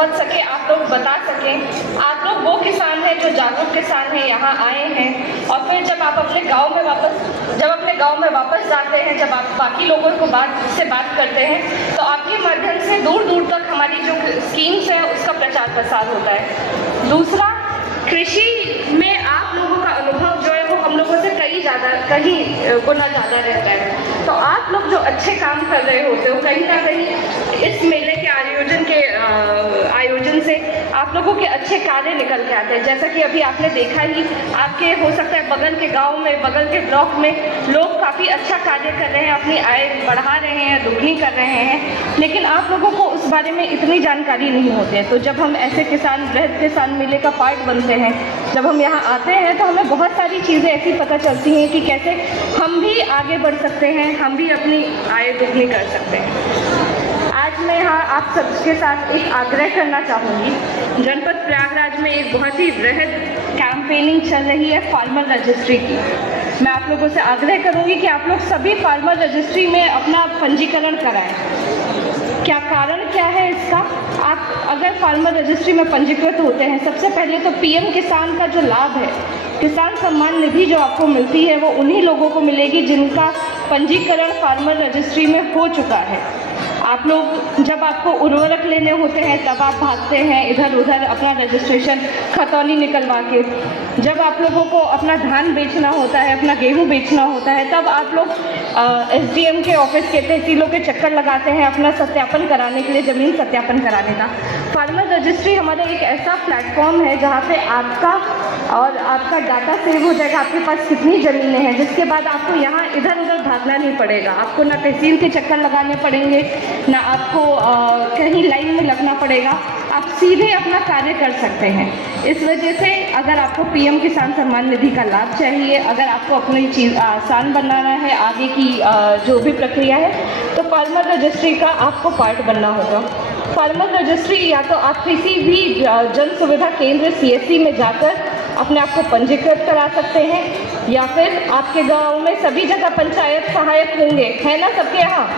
पहुंच सके, आप लोग बता सकें। आप लोग वो किसान हैं जो जागरूक किसान हैं, यहाँ आए हैं, और फिर जब आप अपने गांव में वापस जाते हैं, जब आप बाकी लोगों को बात करते हैं, तो आपके माध्यम से दूर दूर तक हमारी जो स्कीम्स हैं उसका प्रचार प्रसार होता है। दूसरा, कृषि में आप लोगों का अनुभव जो है वो हम लोगों से कहीं गुना ज़्यादा रहता है। तो आप लोग जो अच्छे काम कर रहे होते हो, कहीं ना कहीं इस मेले के आयोजन से आप लोगों के अच्छे कार्य निकल के आते हैं। जैसा कि अभी आपने देखा ही, आपके हो सकता है बगल के गांव में, बगल के ब्लॉक में लोग काफ़ी अच्छा कार्य कर रहे हैं, अपनी आय बढ़ा रहे हैं, दुगनी कर रहे हैं, लेकिन आप लोगों को उस बारे में इतनी जानकारी नहीं होती है। तो जब हम ऐसे वृहद किसान मेले का पार्ट बनते हैं, जब हम यहाँ आते हैं, तो हमें बहुत सारी चीज़ें ऐसी पता चलती हैं कि कैसे हम भी आगे बढ़ सकते हैं, हम भी अपनी आय दुगनी कर सकते हैं। आज मैं यहाँ आप सबके साथ एक आग्रह करना चाहूँगी। जनपद प्रयागराज में एक बहुत ही वृहद कैंपेनिंग चल रही है फार्मर रजिस्ट्री की। मैं आप लोगों से आग्रह करूँगी कि आप लोग सभी फार्मर रजिस्ट्री में अपना पंजीकरण कराएं। क्या कारण क्या है इसका? आप अगर फार्मर रजिस्ट्री में पंजीकृत होते हैं, सबसे पहले तो पीएम किसान का जो लाभ है, किसान सम्मान निधि जो आपको मिलती है, वो उन्हीं लोगों को मिलेगी जिनका पंजीकरण फार्मर रजिस्ट्री में हो चुका है। आप लोग जब आपको उर्वरक लेने होते हैं तब आप भागते हैं इधर उधर अपना रजिस्ट्रेशन खतौनी निकलवा के। जब आप लोगों को अपना धान बेचना होता है, अपना गेहूं बेचना होता है, तब आप लोग एसडीएम के ऑफिस के, तहसीलों के चक्कर लगाते हैं अपना सत्यापन कराने के लिए, ज़मीन सत्यापन कराने का। फार्मर रजिस्ट्री हमारा एक ऐसा प्लेटफॉर्म है जहाँ पे आपका डाटा सेव हो जाएगा, आपके पास कितनी ज़मीनें हैं, जिसके बाद आपको यहाँ इधर उधर भागना नहीं पड़ेगा। आपको ना तहसील के चक्कर लगाने पड़ेंगे, ना आपको कहीं लाइन में लगना पड़ेगा, आप सीधे अपना कार्य कर सकते हैं। इस वजह से अगर आपको पीएम किसान सम्मान निधि का लाभ चाहिए, अगर आपको अपनी चीज़ आसान बनाना है, आगे की जो भी प्रक्रिया है, तो फार्मर रजिस्ट्री का आपको पार्ट बनना होगा। फार्मर रजिस्ट्री या तो आप किसी भी जन सुविधा केंद्र सीएससी में जाकर अपने आप को पंजीकृत करा सकते हैं, या फिर आपके गांव में सभी जगह पंचायत सहायक होंगे, है ना? सबके यहाँ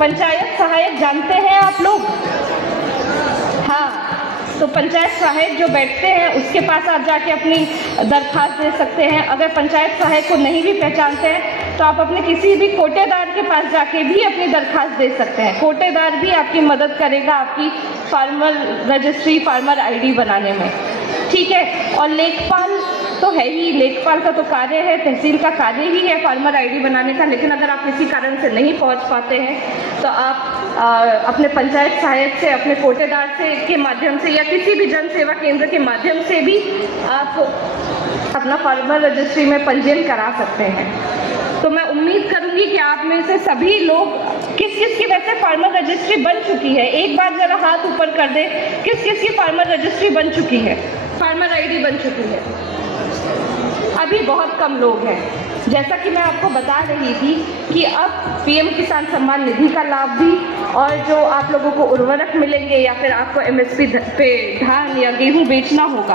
पंचायत सहायक जानते हैं आप लोग? हाँ, तो पंचायत सहायक जो बैठते हैं उसके पास आप जाके अपनी दरख्वास्त दे सकते हैं। अगर पंचायत सहायक को नहीं भी पहचानते हैं तो आप अपने किसी भी कोटेदार के पास जाके भी अपनी दरख्वास्त दे सकते हैं। कोटेदार भी आपकी मदद करेगा आपकी फार्मर रजिस्ट्री, फार्मर आईडी बनाने में, ठीक है। और लेखपाल तो है ही, लेखपाल का तो कार्य है, तहसील का कार्य ही है फार्मर आईडी बनाने का। लेकिन अगर आप किसी कारण से नहीं पहुंच पाते हैं तो आप अपने पंचायत सहायक से, अपने कोटेदार से के माध्यम से, या किसी भी जन सेवा केंद्र के माध्यम से भी आप अपना फार्मर रजिस्ट्री में पंजीयन करा सकते हैं। तो मैं उम्मीद करूंगी कि आप में से सभी लोग, किस किस की वैसे फार्मर रजिस्ट्री बन चुकी है, एक बार जरा हाथ ऊपर कर दे। किस किस की फार्मर रजिस्ट्री बन चुकी है, फार्मर आईडी बन चुकी है? अभी बहुत कम लोग हैं। जैसा कि मैं आपको बता रही थी कि अब पीएम किसान सम्मान निधि का लाभ भी, और जो आप लोगों को उर्वरक मिलेंगे, या फिर आपको एमएसपी पे धान या गेहूं बेचना होगा,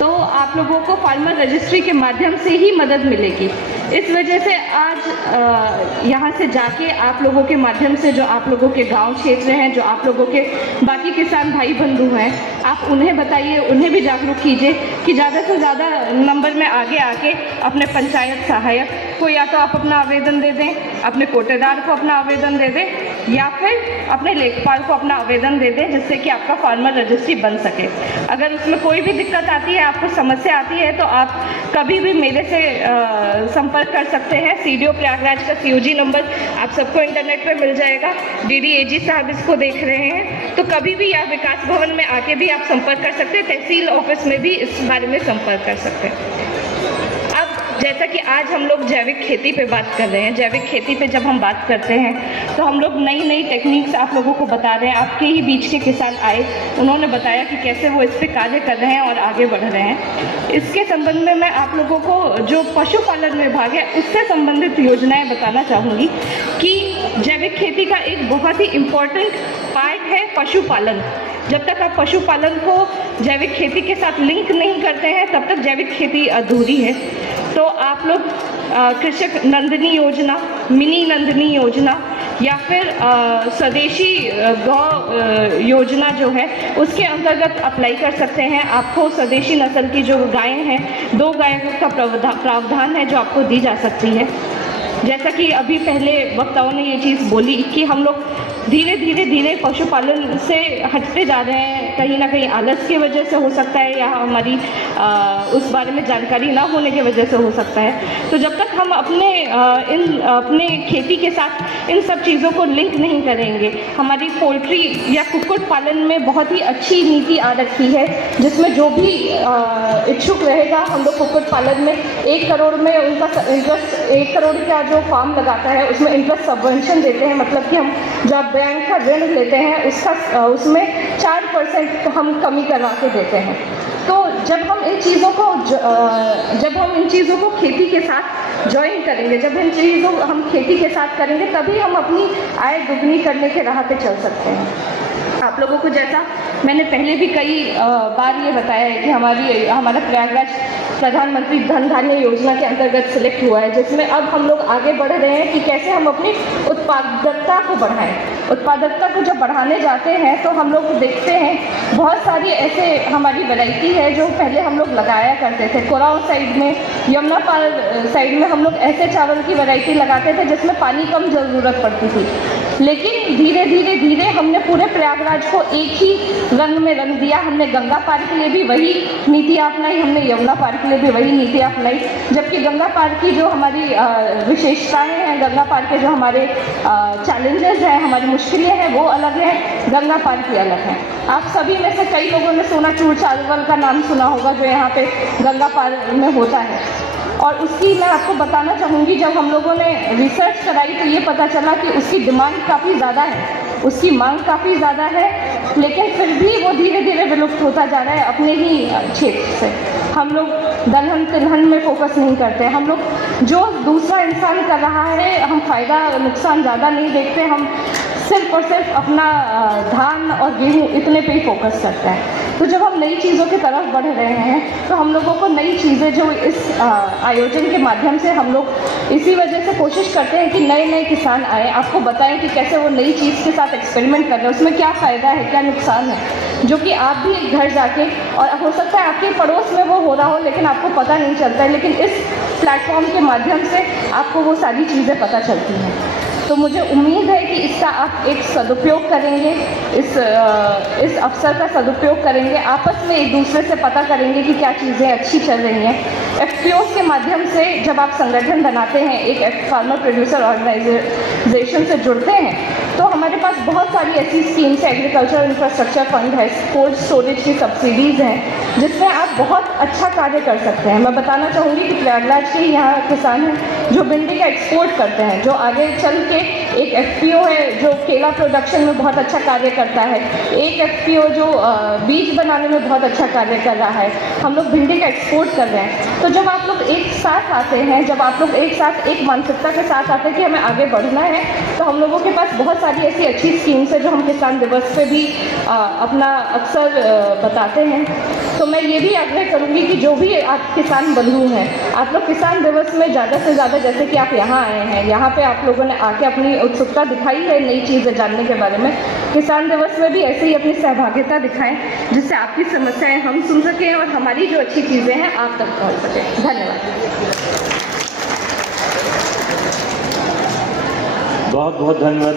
तो आप लोगों को फार्मर रजिस्ट्री के माध्यम से ही मदद मिलेगी। इस वजह से आज यहाँ से जाके आप लोगों के माध्यम से, जो आप लोगों के गांव क्षेत्र हैं, जो आप लोगों के बाकी किसान भाई बंधु हैं, आप उन्हें बताइए, उन्हें भी जागरूक कीजिए कि ज़्यादा से ज़्यादा नंबर में आगे आके अपने पंचायत सहायक को या तो आप अपना आवेदन दे दें, अपने कोटेदार को अपना आवेदन दे दें, या फिर अपने लेखपाल को अपना आवेदन दे दें, जिससे कि आपका फार्मर रजिस्ट्री बन सके। अगर उसमें कोई भी दिक्कत आती है, आपको समस्या आती है, तो आप कभी भी मेरे से संपर्क कर सकते हैं। सीडीओ प्रयागराज का सीओजी नंबर आप सबको इंटरनेट पर मिल जाएगा। डीडीएजी साहब इसको देख रहे हैं, तो कभी भी या विकास भवन में आके भी आप संपर्क कर सकते हैं, तहसील ऑफिस में भी इस बारे में संपर्क कर सकते हैं। जैसा कि आज हम लोग जैविक खेती पे बात कर रहे हैं, जैविक खेती पे जब हम बात करते हैं तो हम लोग नई नई टेक्निक्स आप लोगों को बता रहे हैं। आपके ही बीच के किसान आए, उन्होंने बताया कि कैसे वो इस पे कार्य कर रहे हैं और आगे बढ़ रहे हैं। इसके संबंध में मैं आप लोगों को जो पशुपालन विभाग है उससे संबंधित योजनाएं बताना चाहूँगी कि जैविक खेती का एक बहुत ही इम्पोर्टेंट पार्ट है पशुपालन। जब तक आप पशुपालन को जैविक खेती के साथ लिंक नहीं करते हैं तब तक जैविक खेती अधूरी है। तो आप लोग कृषक नंदिनी योजना, मिनी नंदिनी योजना, या फिर स्वदेशी गौ योजना जो है उसके अंतर्गत अप्लाई कर सकते हैं। आपको स्वदेशी नस्ल की जो गायें हैं, 2 गायों का प्रावधान है जो आपको दी जा सकती है। जैसा कि अभी पहले वक्ताओं ने ये चीज़ बोली कि हम लोग धीरे पशुपालन से हटते जा रहे हैं, कहीं ना कहीं आलस की वजह से हो सकता है या हमारी उस बारे में जानकारी ना होने की वजह से हो सकता है। तो जब तक हम अपने खेती के साथ इन सब चीज़ों को लिंक नहीं करेंगे, हमारी पोल्ट्री या कुक्कुट पालन में बहुत ही अच्छी नीति आ रखी है जिसमें जो भी इच्छुक रहेगा, हम लोग कुक्कुट पालन में 1 करोड़ में उनका इंटरेस्ट, 1 करोड़ का जो फार्म लगाता है उसमें इंटरेस्ट सबवेंशन देते हैं। मतलब कि हम जब बैंक का ऋण लेते हैं उसमें 4% हम कमी करवा के देते हैं। तो जब हम इन चीज़ों को खेती के साथ ज्वाइन करेंगे, जब इन चीज़ों को हम खेती के साथ करेंगे, तभी हम अपनी आय दुगनी करने के राह पे चल सकते हैं। आप लोगों को जैसा मैंने पहले भी कई बार ये बताया है कि हमारा प्रयागराज प्रधानमंत्री धन धान्य योजना के अंतर्गत सिलेक्ट हुआ है, जिसमें अब हम लोग आगे बढ़ रहे हैं कि कैसे हम अपनी उत्पादकता को बढ़ाएं। उत्पादकता को जब बढ़ाने जाते हैं तो हम लोग देखते हैं बहुत सारी ऐसे हमारी वैरायटी है जो पहले हम लोग लगाया करते थे। कोराव साइड में, यमुनापाल साइड में हम लोग ऐसे चावल की वैरायटी लगाते थे जिसमें पानी कम ज़रूरत पड़ती थी। लेकिन धीरे हमने पूरे प्रयागराज को एक ही रंग में रंग दिया। हमने गंगा पार के लिए भी वही नीति अपनाई, हमने यमुना पार के लिए भी वही नीति अपनाई। जबकि गंगा पार की जो हमारी विशेषताएं हैं, गंगा पार के जो हमारे चैलेंजेस हैं, हमारी मुश्किलें हैं, वो अलग है, गंगा पार की अलग है। आप सभी में से कई लोगों ने सोना चूर चावल का नाम सुना होगा जो यहाँ पे गंगा पार में होता है। और उसकी मैं आपको बताना चाहूँगी, जब हम लोगों ने रिसर्च कराई तो ये पता चला कि उसकी डिमांड काफ़ी ज़्यादा है, उसकी मांग काफ़ी ज़्यादा है, लेकिन फिर भी वो धीरे विलुप्त होता जा रहा है अपने ही क्षेत्र से। हम लोग दलहन तिलहन में फोकस नहीं करते। हम लोग जो दूसरा इंसान कर रहा है, हम फ़ायदा नुकसान ज़्यादा नहीं देखते। हम सिर्फ और सिर्फ अपना धान और गेहूँ इतने पे ही फोकस करते हैं। तो जब हम नई चीज़ों की तरफ बढ़ रहे हैं तो हम लोगों को नई चीज़ें जो इस आयोजन के माध्यम से हम लोग इसी वजह से कोशिश करते हैं कि नए किसान आए, आपको बताएं कि कैसे वो नई चीज़ के साथ एक्सपेरिमेंट कर रहे हैं, उसमें क्या फ़ायदा है, क्या नुकसान है, जो कि आप भी घर जाके, और हो सकता है आपके पड़ोस में वो हो रहा हो लेकिन आपको पता नहीं चलता है, लेकिन इस प्लेटफॉर्म के माध्यम से आपको वो सारी चीज़ें पता चलती हैं। तो मुझे उम्मीद है कि इसका आप एक सदुपयोग करेंगे, इस अवसर का सदुपयोग करेंगे, आपस में एक दूसरे से पता करेंगे कि क्या चीज़ें अच्छी चल रही हैं। FPOs के माध्यम से जब आप संगठन बनाते हैं, एक फार्मर प्रोड्यूसर ऑर्गेनाइजेशन से जुड़ते हैं, तो हमारे पास बहुत सारी ऐसी स्कीम्स है, एग्रीकल्चर इंफ्रास्ट्रक्चर फंड है, कोल्ड स्टोरेज की सब्सिडीज़ हैं, जिसमें आप बहुत अच्छा कार्य कर सकते हैं। मैं बताना चाहूँगी कि प्रयागराज के यहाँ किसान हैं जो भिंडी का एक्सपोर्ट करते हैं, जो आगे चल के एक FPO है जो केला प्रोडक्शन में बहुत अच्छा कार्य करता है, एक FPO जो बीज बनाने में बहुत अच्छा कार्य कर रहा है। हम लोग भिंडी का एक्सपोर्ट कर रहे हैं। तो जब आप लोग एक साथ आते हैं, जब आप लोग एक साथ एक मानसिकता के साथ आते हैं कि हमें आगे बढ़ना है, तो हम लोगों के पास बहुत सारी ऐसी अच्छी स्कीम्स है जो हम किसान दिवस पे भी अपना अक्सर बताते हैं। तो मैं ये भी आग्रह करूँगी कि जो भी आप किसान बंधु हैं, आप लोग किसान दिवस में ज़्यादा से ज़्यादा, जैसे कि आप यहाँ आए हैं, यहाँ पे आप लोगों ने आके अपनी उत्सुकता दिखाई है नई चीज़ें जानने के बारे में, किसान दिवस में भी ऐसे ही अपनी सहभागिता दिखाएं जिससे आपकी समस्याएं हम सुन सकें और हमारी जो अच्छी चीज़ें हैं आप तक पहुँच सकें। धन्यवाद। बहुत बहुत धन्यवाद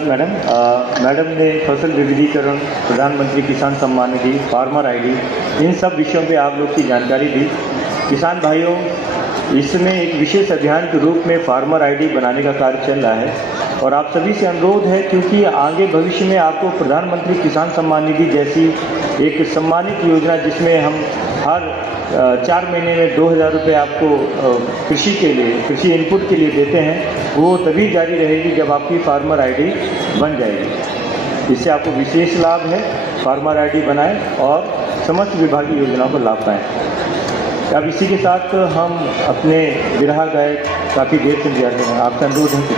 मैडम ने फसल विविधीकरण, प्रधानमंत्री किसान सम्मान निधि, फार्मर आईडी, इन सब विषयों पे आप लोग की जानकारी दी। किसान भाइयों, इसमें एक विशेष अभियान के रूप में फार्मर आईडी बनाने का कार्य चल रहा है और आप सभी से अनुरोध है, क्योंकि आगे भविष्य में आपको प्रधानमंत्री किसान सम्मान निधि जैसी एक सम्मानित योजना, जिसमें हम हर 4 महीने में 2000 रुपये आपको कृषि इनपुट के लिए देते हैं, वो तभी जारी रहेगी जब आपकी फार्मर आईडी बन जाएगी। इससे आपको विशेष लाभ है। फार्मर आईडी बनाएं और समस्त विभागीय योजनाओं को लाभ पाएँ। अब इसी के साथ हम अपने बिरहा गायक काफ़ी देर से इंतजार कर रहे हैं, आपका अनुरोध है कि